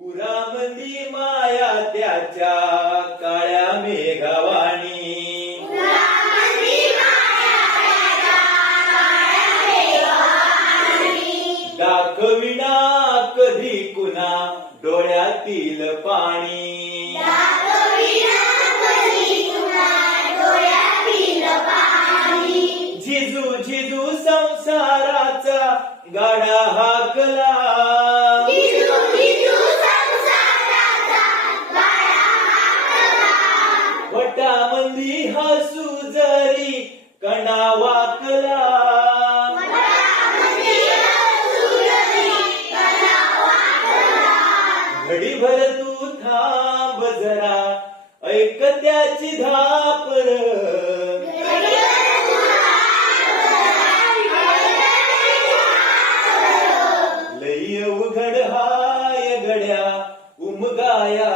पुरामंदी माया त्याच्या काळ्या मेघावाणी दाखविना कधी कुणा डोळ्यातील पाणी झिजू झिजू संसाराचा गाडा हाकला वटामंदी हसू जरी कणा वाकला घडीभर तू थांब जरा ऐक त्याची धापर लई अवघड हाय गड्या उमगाया